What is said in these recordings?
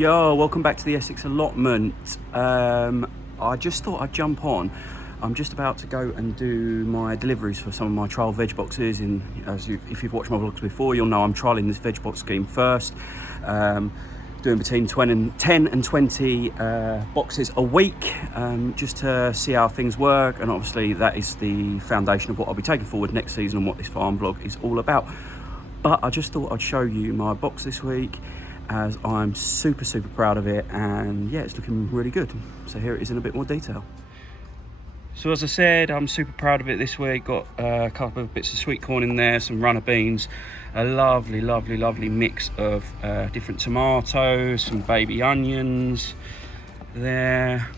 Yo, welcome back to the Essex Allotment. I just thought I'd jump on. I'm just about to go and do my deliveries for some of my trial veg boxes. If you've watched my vlogs before, you'll know I'm trialling this veg box scheme first. Doing between 10 and 20 boxes a week, just to see how things work. And obviously that is the foundation of what I'll be taking forward next season and what this farm vlog is all about. But I just thought I'd show you my box this week, as I'm super proud of it, and yeah, it's looking really good. So here it is in a bit more detail. So as I said, I'm super proud of it this week. Got a couple of bits of sweet corn in there, some runner beans, a lovely mix of different tomatoes, some baby onions there.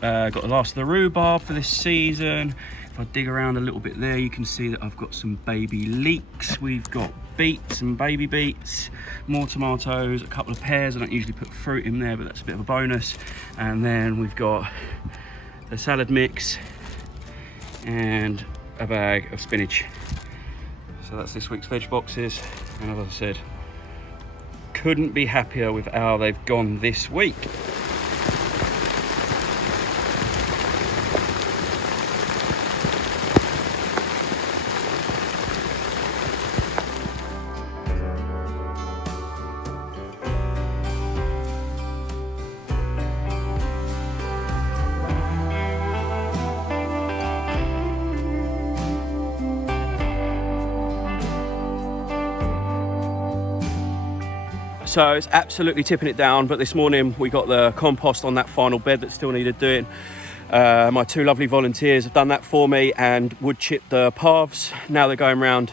Got the last of the rhubarb for this season. If I dig around a little bit there, you can see that I've got some baby leeks. We've got beets and baby beets, more tomatoes, a couple of pears. I don't usually put fruit in there, but that's a bit of a bonus. And then we've got the salad mix and a bag of spinach. So that's this week's veg boxes. And as I said, couldn't be happier with how they've gone this week. So it's absolutely tipping it down, but this morning we got the compost on that final bed that still needed doing. My two lovely volunteers have done that for me and wood chipped the paths. Now they're going around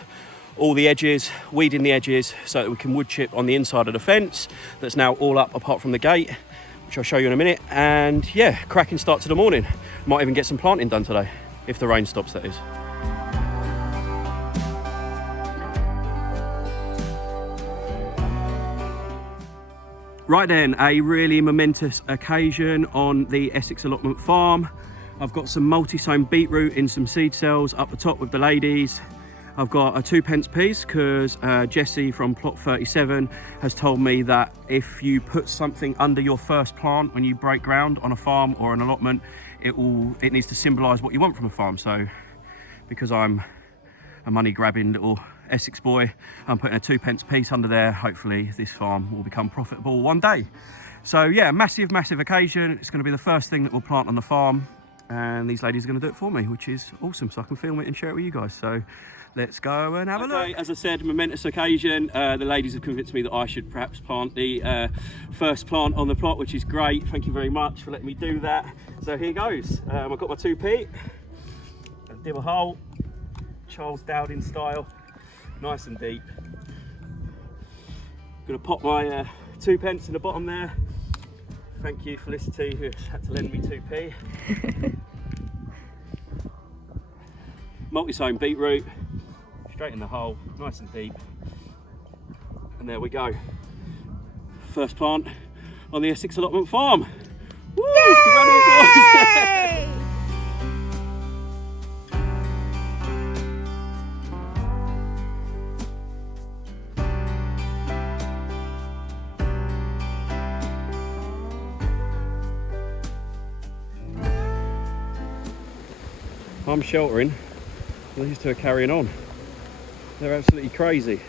all the edges, weeding the edges so that we can wood chip on the inside of the fence that's now all up apart from the gate, which I'll show you in a minute. And yeah, cracking start to the morning. Might even get some planting done today, if the rain stops, that is. Right then, a really momentous occasion on the Essex Allotment farm. I've got some multi-sown beetroot in some seed cells up the top with the ladies. I've got a 2p piece because Jessie from plot 37 has told me that if you put something under your first plant when you break ground on a farm or an allotment, it needs to symbolise what you want from a farm. So because I'm a money grabbing little Essex boy, I'm putting a 2p piece under there. Hopefully this farm will become profitable one day. So yeah, massive occasion. It's going to be the first thing that we'll plant on the farm, and these ladies are going to do it for me, which is awesome, so I can film it and share it with you guys. So let's go and have a look. As I said, momentous occasion. The ladies have convinced me that I should perhaps plant the first plant on the plot, which is great. Thank you very much for letting me do that. So here goes. I've got my 2p, I'll dig a hole, Charles Dowding style, nice and deep. Gonna pop my 2p in the bottom there. Thank you, Felicity, who had to lend me 2p. Multi-sown beetroot, straight in the hole, nice and deep. And there we go. First plant on the Essex Allotment farm. Woo! Round of applause. I'm sheltering, these two are carrying on. They're absolutely crazy.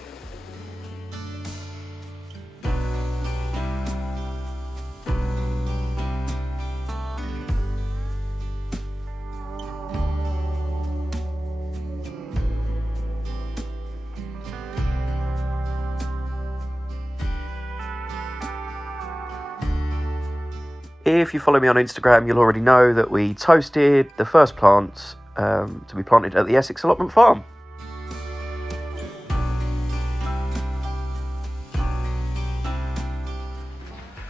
If you follow me on Instagram, you'll already know that we toasted the first plants to be planted at the Essex Allotment farm.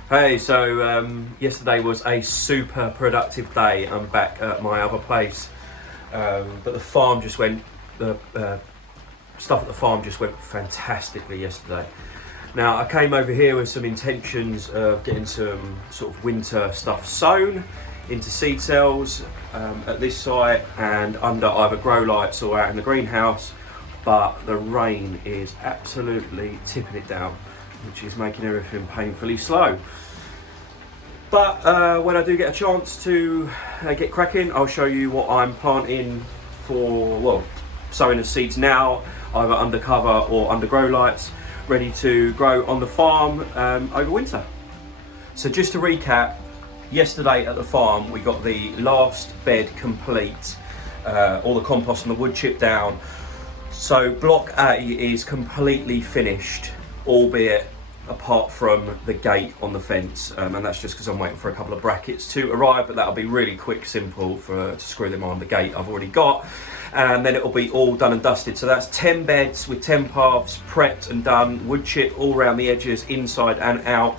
Hey, so yesterday was a super productive day. I'm back at my other place, but the farm just went, the stuff at the farm just went fantastically yesterday. Now, I came over here with some intentions of getting some sort of winter stuff sown into seed cells at this site and under either grow lights or out in the greenhouse, but the rain is absolutely tipping it down, which is making everything painfully slow. But when I do get a chance to get cracking, I'll show you what I'm planting for, well, sowing the seeds now, either under cover or under grow lights, ready to grow on the farm over winter. So just to recap, yesterday at the farm we got the last bed complete, all the compost and the wood chipped down. So block A is completely finished, albeit apart from the gate on the fence, and that's just because I'm waiting for a couple of brackets to arrive, but that'll be really quick, simple to screw them on the gate I've already got, and then it'll be all done and dusted. So that's 10 beds with 10 paths prepped and done, wood chip all around the edges, inside and out.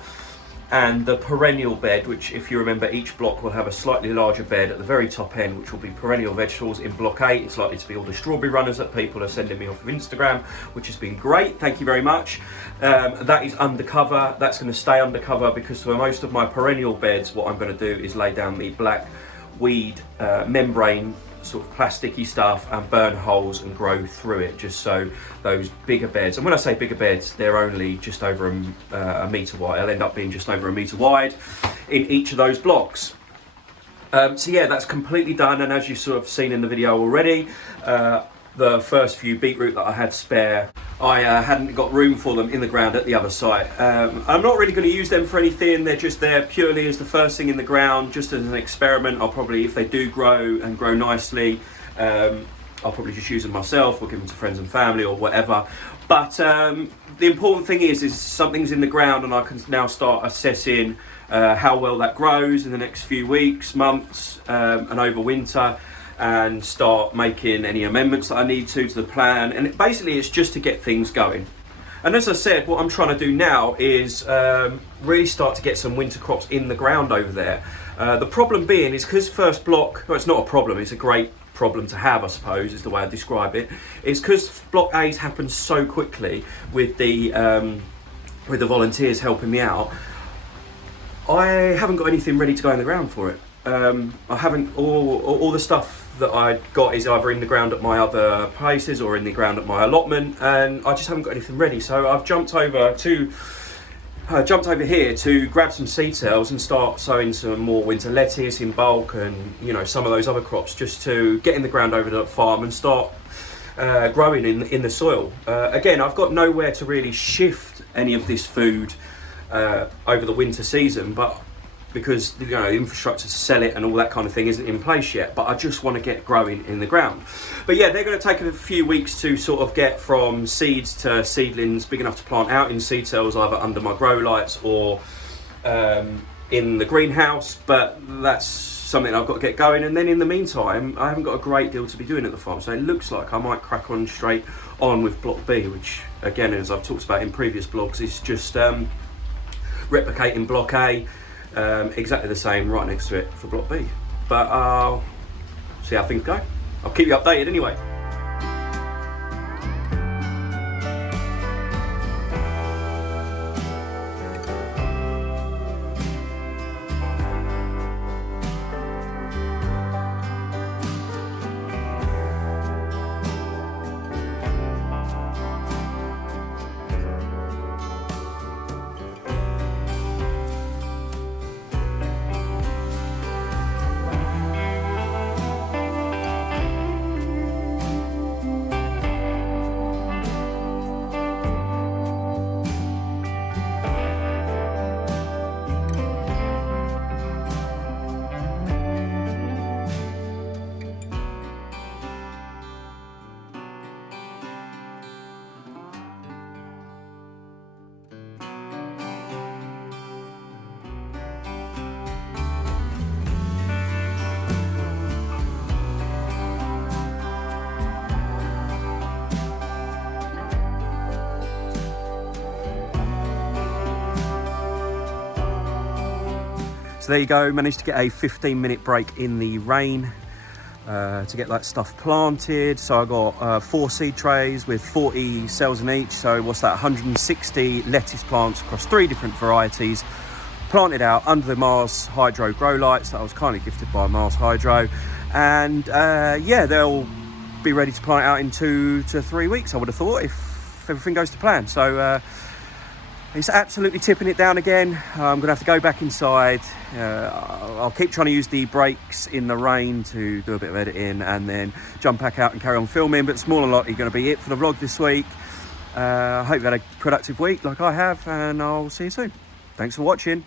And the perennial bed, which if you remember, each block will have a slightly larger bed at the very top end, which will be perennial vegetables in block 8. It's likely to be all the strawberry runners that people are sending me off of Instagram, which has been great. Thank you very much. That is undercover. That's going to stay undercover because for most of my perennial beds, what I'm going to do is lay down the black weed membrane, sort of plasticky stuff, and burn holes and grow through it, just so those bigger beds, and when I say bigger beds, they're only just over a metre wide. They'll end up being just over a metre wide in each of those blocks. So yeah, that's completely done, and as you've sort of seen in the video already, the first few beetroot that I had spare, I hadn't got room for them in the ground at the other site. I'm not really going to use them for anything. They're just there purely as the first thing in the ground, just as an experiment. I'll probably, if they do grow and grow nicely, I'll probably just use them myself or give them to friends and family or whatever. But the important thing is something's in the ground, and I can now start assessing how well that grows in the next few weeks, months, and over winter, and start making any amendments that I need to the plan. And basically it's just to get things going. And as I said, what I'm trying to do now is really start to get some winter crops in the ground over there. The problem being is because first block, well, it's not a problem, it's a great problem to have, I suppose, is the way I describe it, is because block A's happened so quickly with the volunteers helping me out. I haven't got anything ready to go in the ground for it. I haven't, all the stuff that I got is either in the ground at my other places or in the ground at my allotment, and I just haven't got anything ready. So I've jumped over here to grab some seed cells and start sowing some more winter lettuce in bulk, and you know, some of those other crops, just to get in the ground over the farm and start growing in the soil. Again, I've got nowhere to really shift any of this food over the winter season, but because, you know, the infrastructure to sell it and all that kind of thing isn't in place yet, but I just want to get growing in the ground. But yeah, they're going to take a few weeks to sort of get from seeds to seedlings big enough to plant out in seed cells, either under my grow lights or in the greenhouse, but that's something I've got to get going. And then in the meantime, I haven't got a great deal to be doing at the farm, so it looks like I might crack on straight on with block B, which again, as I've talked about in previous blogs, is just replicating block A, exactly the same right next to it for block B. But I'll see how things go. I'll keep you updated anyway. So there you go, managed to get a 15-minute break in the rain to get that stuff planted. So I got 4 seed trays with 40 cells in each. So what's that, 160 lettuce plants across 3 different varieties, planted out under the Mars Hydro grow lights that I was kindly gifted by Mars Hydro. And yeah, they'll be ready to plant out in 2 to 3 weeks, I would have thought, if everything goes to plan. So It's absolutely tipping it down again. I'm gonna have to go back inside. I'll keep trying to use the breaks in the rain to do a bit of editing and then jump back out and carry on filming, but small and lightly going to be it for the vlog this week. I hope you had a productive week like I have, and I'll see you soon. Thanks for watching.